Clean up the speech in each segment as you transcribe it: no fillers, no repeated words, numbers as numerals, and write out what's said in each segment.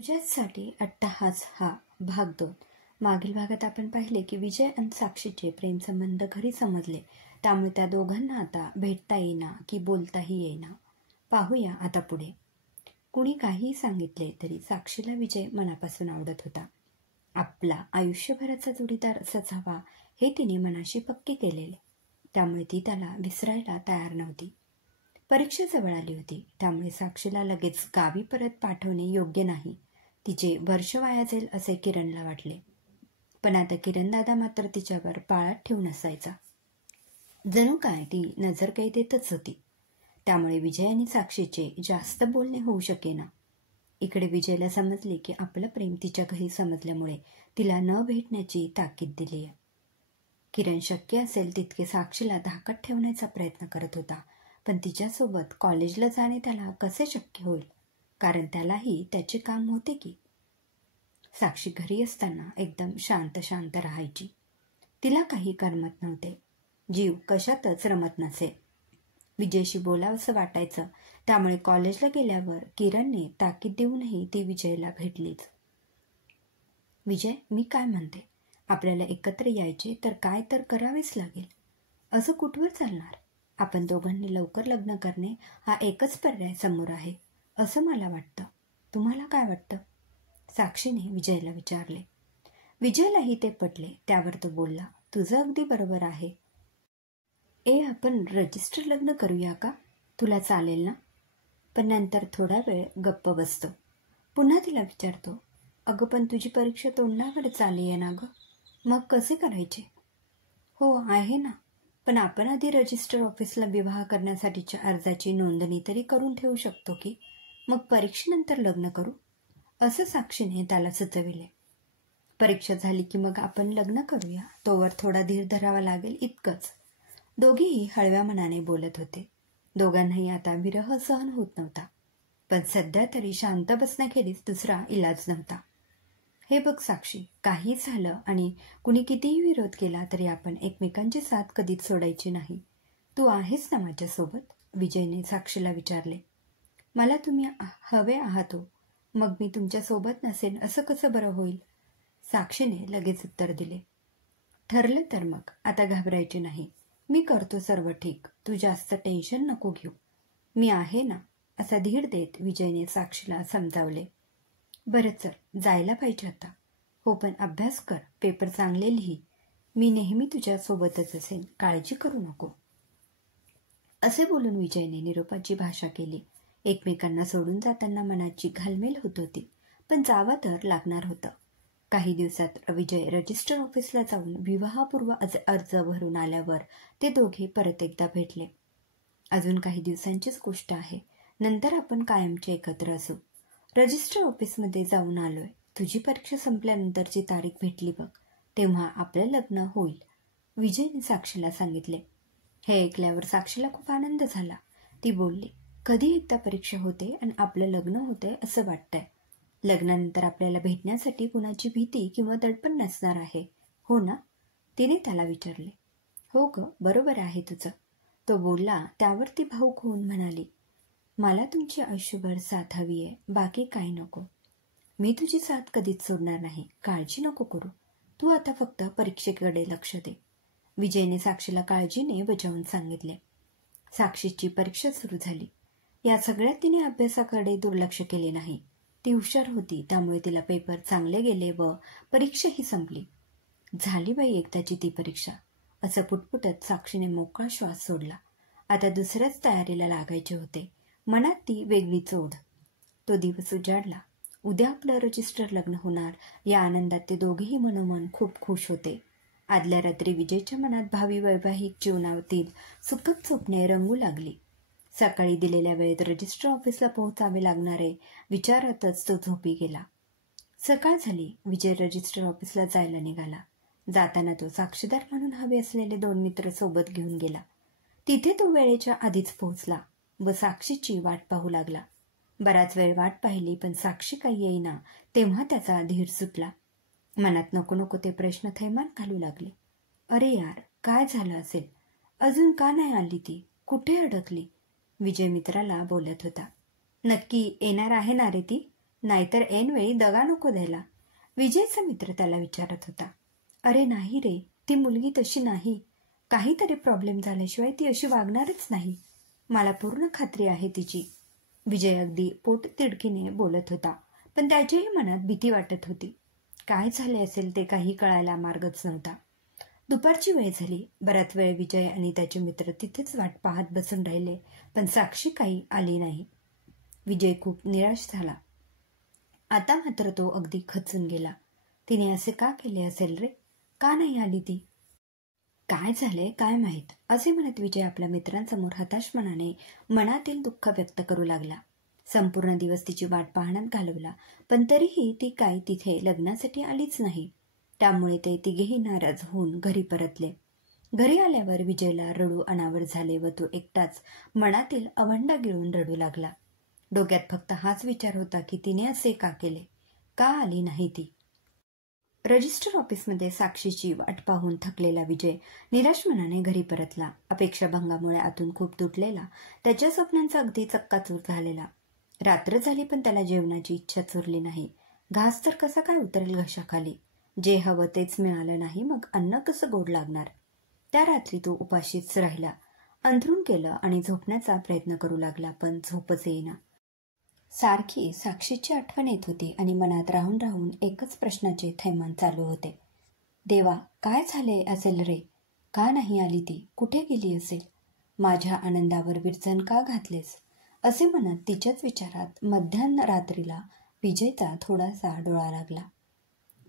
तुझ्यासाठी अट्टहास हा भाग 2. मागील भागात आपण पाहिले की विजय आणि साक्षीचे प्रेमसंबंध घरी समजले, त्यामुळे त्या दोघांना आता भेटता येईना की बोलताही येईना. पाहूया आता पुढे. कुणी काहीही सांगितले तरी साक्षीला विजय मनापासून आवडत होता. आपला आयुष्यभराचा जोडीदार असाच हवा हे तिने मनाशी पक्के केलेले, त्यामुळे ती त्याला विसरायला तयार नव्हती. परीक्षा जवळ आली होती, त्यामुळे साक्षीला लगेच गावी परत पाठवणे योग्य नाही. तिचे वर्ष वाया जाईल असे किरणला वाटले. पण आता किरण दादा मात्र तिच्यावर पाळत ठेवून असायचा. जणू काय ती नजरकैदेतच होती. त्यामुळे विजय आणि साक्षीचे जास्त बोलणे होऊ शकेना. इकडे विजयला समजले की आपलं प्रेम तिच्या घरी समजल्यामुळे तिला न भेटण्याची ताकीद दिली आहे. किरण शक्य असेल तितके साक्षीला धाकात ठेवण्याचा प्रयत्न करत होता, पण तिच्यासोबत कॉलेजला जाणे त्याला कसे शक्य होईल, कारण त्यालाही त्याचे काम होते की. साक्षी घरी असताना एकदम शांत शांत राहायची. तिला काही करमत नव्हते. जीव कशातच रमत नसे. विजयशी बोलावंसं वाटायचं, त्यामुळे कॉलेजला गेल्यावर किरणने ताकीद देऊनही ती विजयला भेटलीच. विजय, मी काय म्हणते, आपल्याला एकत्र यायचे तर काय तर करावेच लागेल. असं कुठवर चालणार? आपण दोघांनी लवकर लग्न करणे हा एकच पर्याय समोर आहे असं मला वाटतं. तुम्हाला काय वाटतं? साक्षीने विजयला विचारले. विजयलाही ते पटले. त्यावर तो बोलला, तुझं अगदी बरोबर आहे. आपण रजिस्टर लग्न करूया का? तुला चालेल ना? पण नंतर थोडा वेळ गप्प बसतो. पुन्हा तिला विचारतो, अगं पण तुझी परीक्षा तोंडावरच आली आहे ना गं, मग कसे करायचे? हो आहे ना, पण आपण आधी रजिस्टर ऑफिसला विवाह करण्यासाठीच्या अर्जाची नोंदणी तरी करून ठेवू शकतो की, मग परीक्षेनंतर लग्न करू, असं साक्षीने त्याला सुचविले. परीक्षा झाली की मग आपण लग्न करूया, तोवर थोडा धीर धरावा लागेल इतकंच. दोघेही हळव्या मनाने बोलत होते. दोघांनाही आता विरह सहन होत नव्हता, पण सध्या तरी शांत बसण्याखेरीज दुसरा इलाज नव्हता. हे बघ साक्षी, काही झालं आणि कुणी कितीही विरोध केला तरी आपण एकमेकांची साथ कधीच सोडायची नाही. तू आहेस ना माझ्यासोबत? विजयने साक्षीला विचारले. मला तुम्ही हवे आहात हो, मग मी तुमच्यासोबत नसेन असं कसं बरं होईल? साक्षीने लगेच उत्तर दिले. ठरलं तर मग आता घाबरायचे नाही. मी करतो सर्व ठीक, तू जास्त टेन्शन नको घेऊ. मी आहे ना, असा धीर देत विजयने साक्षीला समजावले. बरं चल, जायला पाहिजे आता. हो पण अभ्यास कर, पेपर चांगले लिही. मी नेहमी तुझ्यासोबतच असेन, काळजी करू नको. असे बोलून विजयने निरोपाची भाषा केली. एकमेकांना सोडून जाताना मनाची घालमेल होत होती, पण जावं तर लागणार होतं. काही दिवसात विजय रजिस्टर ऑफिसला जाऊन विवाहपूर्व अर्ज भरून आल्यावर ते दोघे परत एकदा भेटले. अजून काही दिवसांचीच गोष्ट आहे, नंतर आपण कायमचे एकत्र असू. रजिस्टर ऑफिसमध्ये जाऊन आलोय. तुझी परीक्षा संपल्यानंतरची तारीख भेटली बघ, तेव्हा आपलं लग्न होईल, विजयने साक्षीला सांगितले. हे ऐकल्यावर साक्षीला खूप आनंद झाला. ती बोलली, कधी एकदा परीक्षा होते आणि आपलं लग्न होतंय असं वाटतंय. लग्नानंतर आपल्याला भेटण्यासाठी कुणाची भीती किंवा दडपण नसणार आहे, हो ना? तिने त्याला विचारले. हो ग, बरोबर आहे तुझं, तो बोलला. त्यावर ती भावूक होऊन म्हणाली, मला तुमची आयुष्यभर साथ हवी आहे, बाकी काही नको. मी तुझी साथ कधीच सोडणार नाही, काळजी नको करू. तू आता फक्त परीक्षेकडे लक्ष दे, विजयने साक्षीला काळजीने बजावून सांगितले. साक्षीची परीक्षा सुरू झाली. या सगळ्यात तिने अभ्यासाकडे दुर्लक्ष केले नाही. ती हुशार होती, त्यामुळे तिला पेपर चांगले गेले व परीक्षाही संपली. झाली बाई एकदाची ती परीक्षा, असं पुटपुटत साक्षीने मोकळा श्वास सोडला. आता दुसऱ्याच तयारीला लागायचे होते. मनात ती वेगळीच ओढ. तो दिवस उजाडला. उद्या आपलं रजिस्टर लग्न होणार या आनंदात ते दोघेही मनोमन खूप खुश होते. आदल्या रात्री विजयच्या मनात भावी वैवाहिक जीवनातील सुखद स्वप्ने रंगू लागली. सकाळी दिलेल्या वेळेत रजिस्टर ऑफिसला पोहोचावे लागणारे विचारातच तो झोपी गेला. सकाळ झाली. विजय रजिस्टर ऑफिसला जायला निघाला. जाताना तो साक्षीदार म्हणून हवे असलेले 2 मित्र सोबत घेऊन गेला. तिथे तो वेळेच्या आधीच पोहोचला व साक्षीची वाट पाहू लागला. बराच वेळ वाट पाहिली, पण साक्षी काही येईना. तेव्हा त्याचा धीर सुटला. मनात नको नको ते प्रश्न थैमान घालू लागले. अरे यार, काय झालं असेल? अजून का नाही आली ती? कुठे अडकली? विजय मित्राला बोलत होता. नक्की येणार आहे ना रे ती? नाहीतर ऐनवेळी दगा नको द्यायला, विजयचा मित्र त्याला विचारत होता. अरे नाही रे, ती मुलगी तशी नाही. काहीतरी प्रॉब्लेम झाल्याशिवाय ती अशी वागणारच नाही. मला पूर्ण खात्री आहे तिची. विजय अगदी पोटतिडकीने बोलत होता, पण त्याच्याही मनात भीती वाटत होती. काय झाले असेल ते काही कळायला मार्गच नव्हता. दुपारची वेळ झाली. बराच वेळ विजय आणि त्याचे मित्र तिथेच वाट पाहत बसून राहिले, पण साक्षी काही आली नाही. विजय खूप निराश झाला. आता मात्र तो अगदी खचून गेला. तिने असे का केले असेल रे? का नाही आली ती? काय झाले काय माहीत, असे म्हणत विजय आपल्या मित्रांसमोर हताश मनाने मनातील दुःख व्यक्त करू लागला. संपूर्ण दिवस तिची वाट पाहण्यात घालवला, पण तरीही ती काही तिथे लग्नासाठी आलीच नाही. त्यामुळे ते तिघेही नाराज होऊन घरी परतले. घरी आल्यावर विजयला रडू अनावर झाले व तो एकटाच मनातील अवंडा गिळून रडू लागला. डोक्यात फक्त हाच विचार होता की तिने असे का केले, का आली नाही ती. रजिस्टर ऑफिसमध्ये साक्षीची वाट पाहून थकलेला विजय निराश मनाने घरी परतला. अपेक्षाभंगामुळे आतून खूप तुटलेला, त्याच्या स्वप्नांचा अगदी चक्काचूर झालेला. रात्र झाली पण त्याला जेवणाची इच्छा चुरली नाही. घास तर कसा काय उतरेल घशाखाली? जे हवं तेच मिळालं नाही, मग अन्न कसं गोड लागणार? त्या रात्री तो उपाशीच राहिला. अंथरूण केलं आणि झोपण्याचा प्रयत्न करू लागला, पण झोपच येईना. सारखी साक्षीची आठवण येत होती आणि मनात राहून राहून एकच प्रश्नाचे थैमान चालू होते. देवा, काय झाले असेल रे? का नाही आली ती? कुठे गेली असेल? माझ्या आनंदावर विरजण का घातलेस? असे म्हणत तिच्याच विचारात मध्यान्ह रात्रीला विजयचा थोडासा डोळा लागला.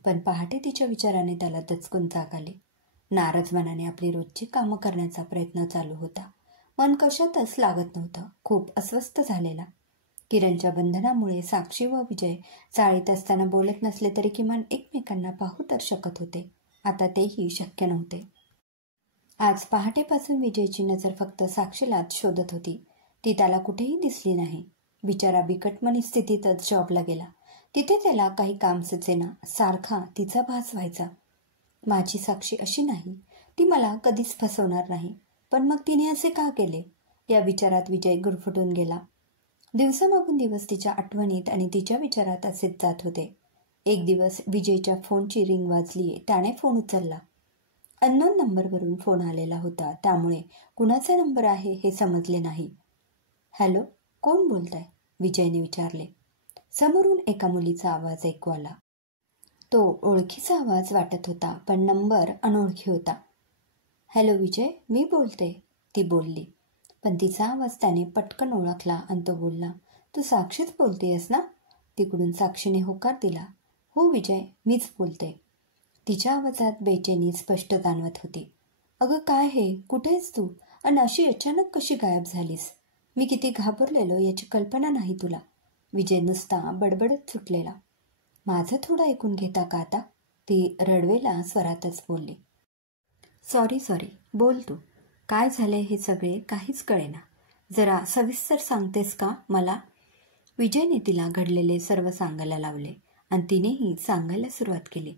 पण पहाटे तिच्या विचाराने त्याला दचकून जाग आली. नाराज मनाने आपली रोजची कामं करण्याचा प्रयत्न चालू होता. मन कशातच लागत नव्हतं. खूप अस्वस्थ झालेला. किरणच्या बंधनामुळे साक्षी व विजय चाळीत असताना बोलत नसले तरी किमान एकमेकांना पाहू तर शकत होते. आता तेही शक्य नव्हते. आज पहाटेपासून विजयची नजर फक्त साक्षीलाच शोधत होती. ती त्याला कुठेही दिसली नाही. बिचारा बिकट मनस्थितीतच जॉबला गेला. तिथे त्याला काही काम सुचेना. सारखा तिचा भास व्हायचा. माझी साक्षी अशी नाही, ती मला कधीच फसवणार नाही. पण मग तिने असे का केले? या विचारात विजय गुरफटून गेला. दिवसामागून दिवस तिच्या आठवणीत आणि तिच्या विचारात असेच जात होते. एक दिवस विजयच्या फोनची रिंग वाजली. त्याने फोन उचलला. अननोन नंबरवरून फोन आलेला होता, त्यामुळे कुणाचा नंबर आहे हे समजले नाही. हॅलो, कोण बोलताय? विजयने विचारले. समोरून एका मुलीचा आवाज ऐकू आला. तो ओळखीचा आवाज वाटत होता, पण नंबर अनोळखी होता. हॅलो विजय, मी बोलते, ती बोलली. पण तिचा आवाज त्याने पटकन ओळखला आणि तो बोलला, तू साक्षीच बोलतेयस ना? तिकडून साक्षीने होकार दिला. हो विजय, मीच बोलते. तिच्या आवाजात बेचैनी स्पष्ट जाणवत होती. अगं काय हे, कुठेस तू? आणि अशी अचानक कशी गायब झालीस? मी किती घाबरलेलो याची कल्पना नाही तुला. विजय नुसता बडबडत सुटलेला. माझं थोडं ऐकून घेता का आता? ती रडवेला स्वरातच बोलली. सॉरी, बोल तू. काय झाले हे सगळे काहीच कळेना. जरा सविस्तर सांगतेस का मला? विजयने तिला घडलेले सर्व सांगायला लावले आणि तिनेही सांगायला सुरुवात केली.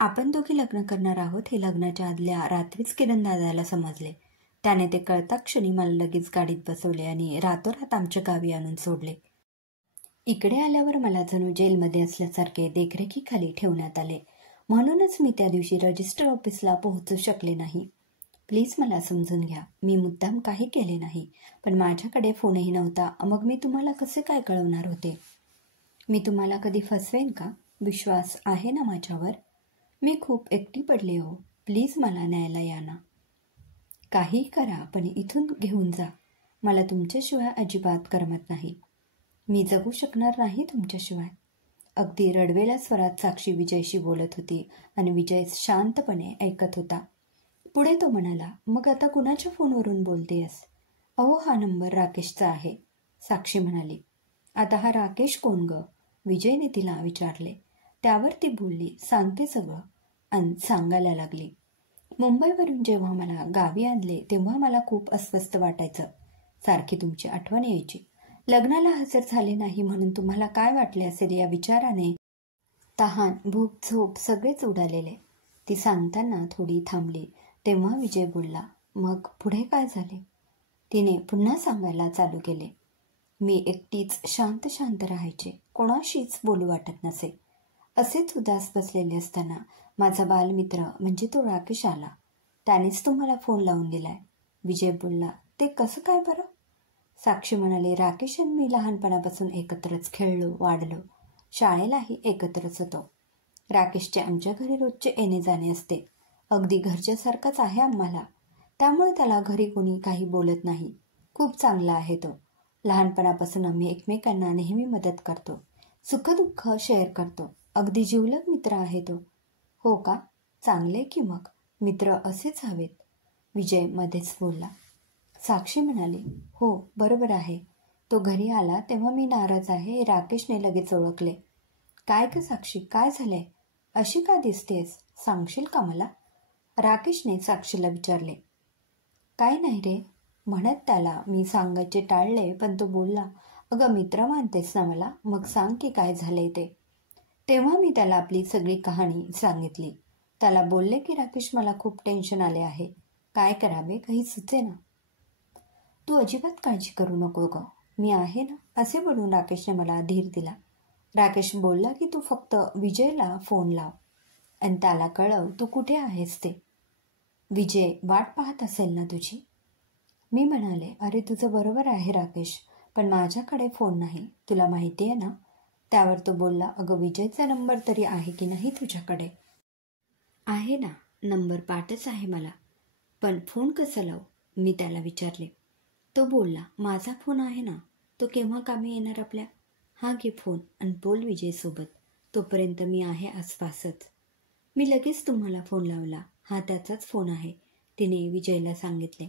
आपण दोघे लग्न करणार आहोत हे लग्नाच्या आदल्या रात्रीच किरण दादाला समजले. त्याने ते कळता क्षणी मला लगेच गाडीत बसवले आणि रातोरात आमच्या गावी आणून सोडले. इकडे आल्यावर मला जणू जेलमध्ये असल्यासारखे देखरेखीखाली ठेवण्यात आले. म्हणूनच मी त्या दिवशी रजिस्टर ऑफिसला पोहोचू शकले नाही. प्लीज मला समजून घ्या. मी मुद्दाम काही केले नाही, पण माझ्याकडे फोनही नव्हता. मग मी तुम्हाला कसे काय कळवणार होते? मी तुम्हाला कधी फसवेन का? विश्वास आहे ना माझ्यावर? मी खूप एकटी पडले हो. प्लीज मला न्यायला या ना. काही करा, पण इथून घेऊन जा. मला तुमच्याशिवाय अजिबात करमत नाही. मी जगू शकणार नाही तुमच्याशिवाय. अगदी रडवेल्या स्वरात साक्षी विजयशी बोलत होती आणि विजय शांतपणे ऐकत होता. पुढे तो म्हणाला, मग आता कुणाच्या फोनवरून बोलतेस? अहो, हा नंबर राकेशचा आहे, साक्षी म्हणाली. आता हा राकेश कोण ग? विजयने तिला विचारले. त्यावर ती बोलली, सांगते सगळं. आणि सांगायला लागली. मुंबईवरून जेव्हा मला गावी आणले तेव्हा मला खूप अस्वस्थ वाटायचं. सारखी तुमची आठवण यायची. लग्नाला हजर झाले नाही म्हणून तुम्हाला काय वाटले असेल या विचाराने तहान, भूक, झोप सगळेच उडालेले. ती सांगताना थोडी थांबली. तेव्हा विजय बोलला, मग पुढे काय झाले? तिने पुन्हा सांगायला चालू केले. मी एकटीच शांत राहायचे. कोणाशीच बोलू वाटत नसे. असेच उदास बसलेले असताना माझा बालमित्र म्हणजे तो राकेश आला. त्यानेच तुम्हाला फोन लावून दिलाय. विजय बोलला. ते कसं काय बरं? साक्षी म्हणाले, राकेश आणि मी लहानपणापासून एकत्रच खेळलो, वाढलो. शाळेलाही एकत्रच होतो. राकेशचे आमच्या घरी रोजचे येणे जाणे असते. अगदी घरच्यासारखाच आहे आम्हाला. त्यामुळे त्याला घरी कोणी काही बोलत नाही. खूप चांगला आहे तो. लहानपणापासून आम्ही एकमेकांना नेहमी मदत करतो. सुखदुःख शेअर करतो. अगदी जिवलग मित्र आहे तो. हो का? चांगले की मग. मित्र असेच हवेत. विजय मध्येच बोलला. साक्षी म्हणाली, हो बरोबर आहे. तो घरी आला तेव्हा मी नाराज आहे हे राकेशने लगेच ओळखले. काय ग साक्षी, काय झालंय? अशी का दिसतेस? सांगशील का मला? राकेशने साक्षीला विचारले. काय नाही रे, म्हणत त्याला मी सांगायचे टाळले, पण तो बोलला, अगं मित्र मानतेस ना मला, मग सांग की काय झालंय ते. तेव्हा मी त्याला आपली सगळी कहाणी सांगितली. त्याला बोलले की राकेश मला खूप टेन्शन आले आहे. काय करावे काही सुचेना. तू अजिबात काळजी करू नको ग, मी आहे ना, असे बोलून राकेशने मला धीर दिला. राकेश बोलला की तू फक्त विजयला फोन लाव आणि त्याला कळव तू कुठे आहेस ते. विजय वाट पाहत असेल ना तुझी. मी म्हणाले, अरे तुझं बरोबर आहे राकेश, पण माझ्याकडे फोन नाही, तुला माहिती आहे ना. त्यावर तो बोलला, अगं विजयचा नंबर तरी आहे की नाही तुझ्याकडे? आहे ना, नंबर पाठच आहे मला, पण फोन कसं लावू? मी त्याला विचारले. तो बोलला, माझा फोन आहे ना, तो केव्हा कामी येणार आपल्या. हा घे फोन आणि बोल विजयसोबत, तोपर्यंत मी आहे आसपासच. मी लगेच तुम्हाला फोन लावला, हा त्याचाच फोन आहे, तिने विजयला सांगितले.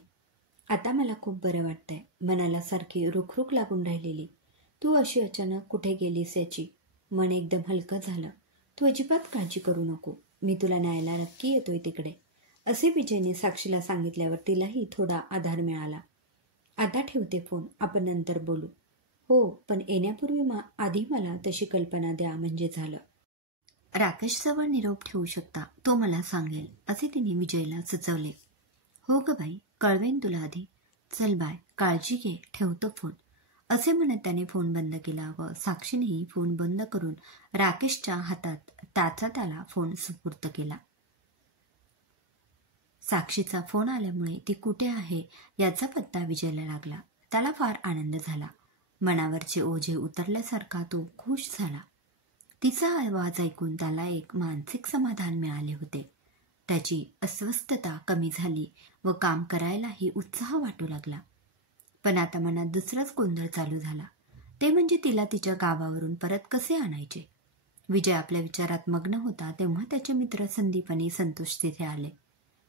आता मला खूप बरं वाटतंय, मनाला सारखी रुखरुख लागून राहिलेली. तू अशी अचानक कुठे गेलीस याची मन एकदम हलकं झालं. तू अजिबात काळजी करू नको, मी तुला न्यायला नक्की येतोय तिकडे, असे विजयने साक्षीला सांगितल्यावर तिलाही थोडा आधार मिळाला. आता ठेवते फोन, आपण नंतर बोलू. हो, पण येण्यापूर्वी आधी मला तशी कल्पना द्या म्हणजे झालं. राकेशजवळ निरोप ठेवू शकता, तो मला सांगेल, असे तिने विजयला सुचवले. हो ग बाई, कळवेन तुला आधी. चल बाय, काळजी घे, ठेवतो फोन, असे म्हणत त्याने फोन बंद केला व साक्षीनेही फोन बंद करून राकेशच्या हातात त्याला फोन सुपूर्द केला. साक्षीचा फोन आल्यामुळे ती कुठे आहे याचा पत्ता विजयला लागला. त्याला फार आनंद झाला. मनावरचे ओझे उतरल्यासारखा तो खुश झाला. तिचा आवाज ऐकून त्याला एक मानसिक समाधान मिळाले होते. त्याची अस्वस्थता कमी झाली व काम करायलाही उत्साह वाटू लागला. पण आता मनात दुसराच गोंधळ चालू झाला, ते म्हणजे तिला तिच्या गावावरून परत कसे आणायचे. विजय आपल्या विचारात मग्न होता तेव्हा त्याचे मित्र संदीप आणि संतोष तिथे आले.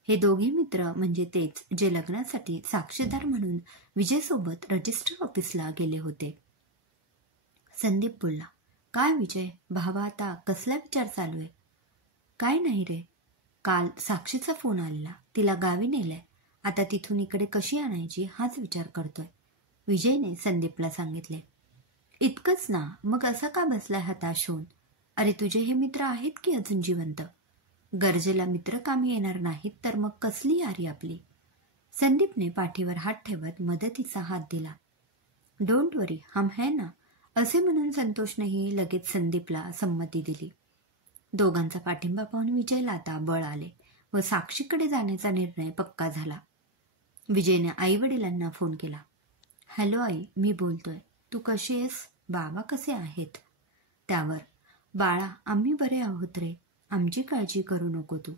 हे दोघे मित्र म्हणजे तेच जे लग्नासाठी साक्षीदार म्हणून विजयसोबत रजिस्टर ऑफिसला गेले होते. संदीप बोलला, काय विजय भावा, आता कसला विचार चालू आहे? काय नाही रे, काल साक्षीचा फोन आलेला, तिला गावी नेलंय, आता तिथून इकडे कशी आणायची हाच विचार करतोय, विजयने संदीपला सांगितले. इतकंच ना, मग असा का बसलाय हताश होऊन? अरे तुझे हे मित्र आहेत की अजून जिवंत? गरजेला मित्र कामी येणार नाहीत तर मग कसली यारी आपली. संदीपने पाठीवर हात ठेवत मदतीचा हात दिला. डोंट वरी, हम है ना, असे म्हणून संतोषनेही लगेच संदीपला संमती दिली. दोघांचा पाठिंबा पाहून विजयला आता बळ आले व साक्षीकडे जाण्याचा निर्णय पक्का झाला. विजयने आई वडिलांना फोन केला. हॅलो आई, मी बोलतोय, तू कशी आहेस? बाबा कसे आहेत? त्यावर, बाळा आम्ही बरे आहोत रे, आमची काळजी करू नको तू,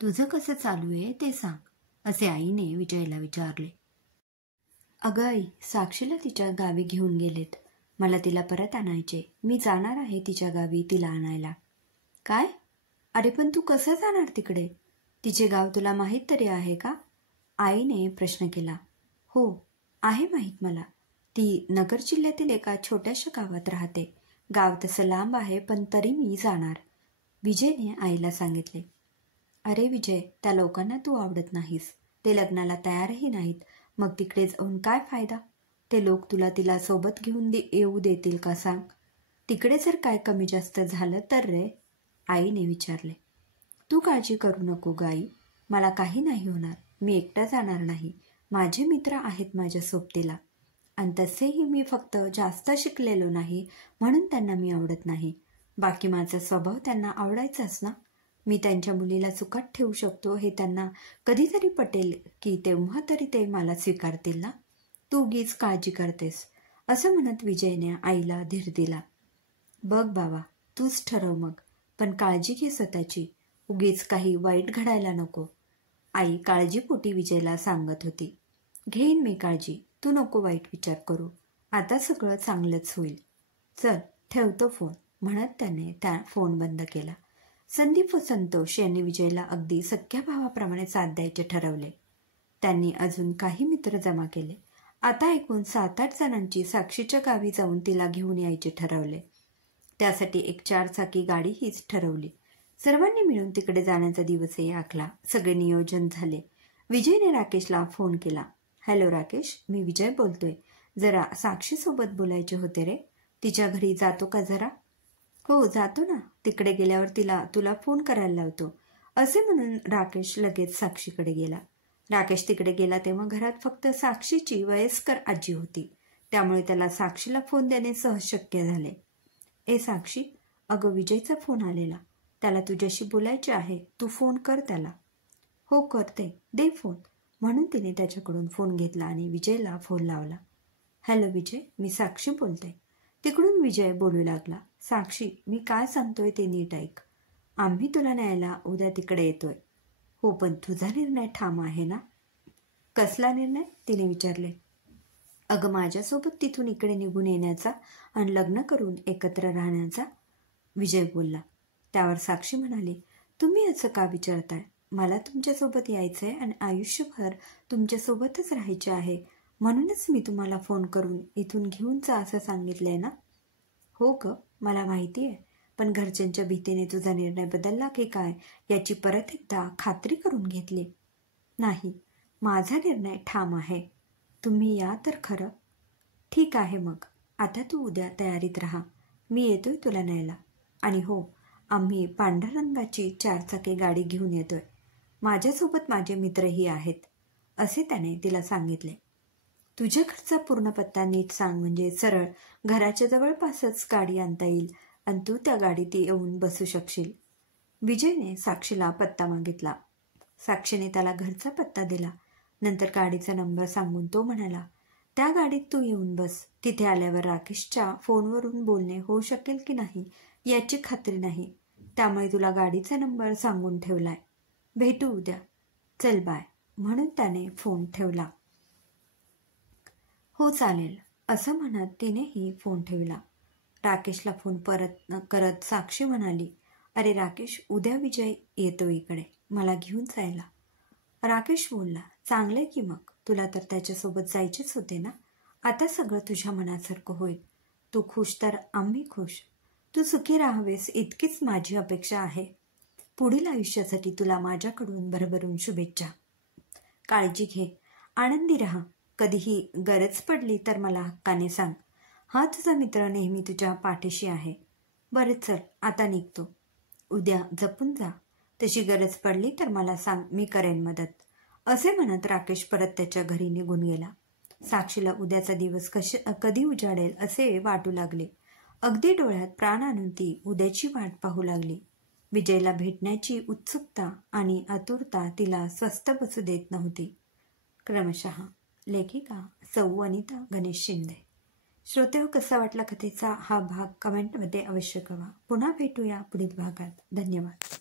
तुझं कसं चालू आहे ते सांग, असे आईने विजयला विचारले. अगं आई, साक्षीला तिच्या गावी घेऊन गेलेत, मला तिला परत आणायचे, मी जाणार आहे तिच्या गावी तिला आणायला. काय? अरे पण तू कसं जाणार तिकडे? तिचे गाव तुला माहीत तरी आहे का? आईने प्रश्न केला. हो, आहे माहीत मला, ती नगर जिल्ह्यातील एका छोट्याशा गावात राहते. गाव तसं लांब आहे पण तरी मी जाणार, विजयने आईला सांगितले. अरे विजय, त्या लोकांना तू आवडत नाहीस, ते लग्नाला तयारही नाहीत, मग तिकडे जाऊन काय फायदा? ते लोक तुला तिला सोबत घेऊन येऊ देतील का सांग? तिकडे जर काय कमी जास्त झालं तर रे, आईने विचारले. तू काळजी करू नको ग आई, मला काही नाही होणार, मी एकटा जाणार नाही, माझे मित्र आहेत माझ्या सोबतीला, आणि तसेही मी फक्त जास्त शिकलेलो नाही म्हणून त्यांना मी आवडत नाही. बाकी माझा स्वभाव त्यांना आवडायचाच ना. मी त्यांच्या मुलीला सुखात ठेवू शकतो हे त्यांना कधीतरी पटेल की तेव्हा तरी ते मला स्वीकारतील ना. तू उगीच काळजी करतेस, असं म्हणत विजयने आईला धीर दिला. बघ बाबा, तूच ठरव मग, पण काळजी घे स्वतःची, उगीच काही वाईट घडायला नको. आई काळजीपोटी विजयला सांगत होती. घेईन मी काळजी, तू नको वाईट विचार करू, आता सगळं चांगलंच होईल. चल ठेवतो फोन, म्हणत त्याने त्या फोन बंद केला. संदीप व संतोष यांनी विजयला अगदी सख्या भावाप्रमाणे साथ द्यायचे ठरवले. त्यांनी अजून काही मित्र जमा केले. आता एकूण 7-8 जणांची साक्षीच्या गावी जाऊन तिला घेऊन यायचे ठरवले. त्यासाठी एक 4 चाकी गाडी हीच ठरवली. सर्वांनी मिळून तिकडे जाण्याचा दिवसही आखला. सगळे नियोजन झाले. विजयने राकेशला फोन केला. हॅलो राकेश, मी विजय बोलतोय. जरा साक्षीसोबत बोलायचे होते रे. तिच्या घरी जातो का जरा? हो जातो ना, तिकडे गेल्यावर तुला फोन करायला लावतो, असे म्हणून राकेश लगेच साक्षीकडे गेला. राकेश तिकडे गेला तेव्हा घरात फक्त साक्षीची वयस्कर आजी होती. त्यामुळे त्याला साक्षीला फोन देणे सहज शक्य झाले. ए साक्षी, अगं विजयचा फोन आलेला, त्याला तुझ्याशी बोलायचे आहे, तू फोन कर त्याला. हो करते, दे फोन, म्हणून तिने त्याच्याकडून फोन घेतला आणि विजयला फोन लावला. हॅलो विजय, मी साक्षी बोलते. तिकडून विजय बोलू लागला. साक्षी, मी काय सांगतोय ते नीट ऐक. आम्ही तुला न्यायला उद्या तिकडे येतोय. हो, पण तुझा निर्णय ठाम आहे ना? कसला निर्णय, तिने विचारले. अगं माझ्यासोबत तिथून इकडे निघून येण्याचा आणि लग्न करून एकत्र राहण्याचा, विजय बोलला. त्यावर साक्षी म्हणाली, तुम्ही असं का विचारताय? मला तुमच्यासोबत यायचंय आणि आयुष्यभर तुमच्यासोबतच राहायचे आहे, म्हणूनच मी तुम्हाला फोन करून इथून घेऊन जा असं सांगितलंय ना. हो ग, मला माहिती आहे, पण घरच्यांच्या भीतीने तुझा निर्णय बदलला की काय याची परत एकदा खात्री करून घेतली. नाही, माझा निर्णय ठाम आहे. तुम्ही या तर खरं. ठीक आहे मग, आता तू उद्या तयारीत राहा, मी येतोय तुला न्यायला. आणि हो, आम्ही पांढऱ्या रंगाची 4 चाकी गाडी घेऊन येतोय. माझ्यासोबत माझे मित्रही आहेत, असे त्याने तिला सांगितले. तुझ्या घरचा पूर्ण पत्ता नीट सांग, म्हणजे सरळ घराच्या जवळपासच गाडी आणता येईल आणि तू त्या गाडीत येऊन बसू शकशील. विजयने साक्षीला पत्ता मागितला. साक्षीने त्याला घरचा पत्ता दिला. नंतर गाडीचा नंबर सांगून तो म्हणाला, त्या गाडीत तू येऊन बस. तिथे आल्यावर राकेशच्या फोनवरून बोलणे होऊ शकेल की नाही याची खात्री नाही, त्यामुळे तुला गाडीचा नंबर सांगून ठेवलाय. भेटू उद्या, चल बाय, म्हणून त्याने फोन ठेवला. हो चालेल, असं म्हणत तिनेही फोन ठेवला. राकेशला फोन परत करत साक्षी म्हणाली, अरे राकेश, उद्या विजय येतो इकडे मला घेऊन जायला. राकेश बोलला, चांगलंय की मग, तुला तर त्याच्यासोबत जायचेच होते ना. आता सगळं तुझ्या मनासारखं होईल. तू खुश तर आम्ही खुश. तू सुखी राहावेस इतकीच माझी अपेक्षा आहे. पुढील आयुष्यासाठी तुला माझ्याकडून भरभरून शुभेच्छा. काळजी घे, आनंदी राहा. कधीही गरज पडली तर मला हक्काने सांग. हा तुझा मित्र नेहमी तुझ्या पाठीशी आहे. बरं चल, आता निघतो. उद्या जपून जा. तशी गरज पडली तर मला सांग, मी करेन मदत. असे म्हणत राकेश परत त्याच्या घरी निघून गेला. साक्षीला उद्याचा दिवस कधी उजाडेल असे वाटू लागले. अगदी डोळ्यात प्राण आणून ती उद्याची वाट पाहू लागली. विजयला भेटण्याची उत्सुकता आणि आतुरता तिला स्वस्थ बसू देत नव्हती. क्रमशः लेखिका सौ वनिता गणेश शिंदे. श्रोतेहो, कसा वाटला कथेचा हा भाग कमेंटमध्ये अवश्य कळवा. पुन्हा भेटूया पुढील भागात. धन्यवाद.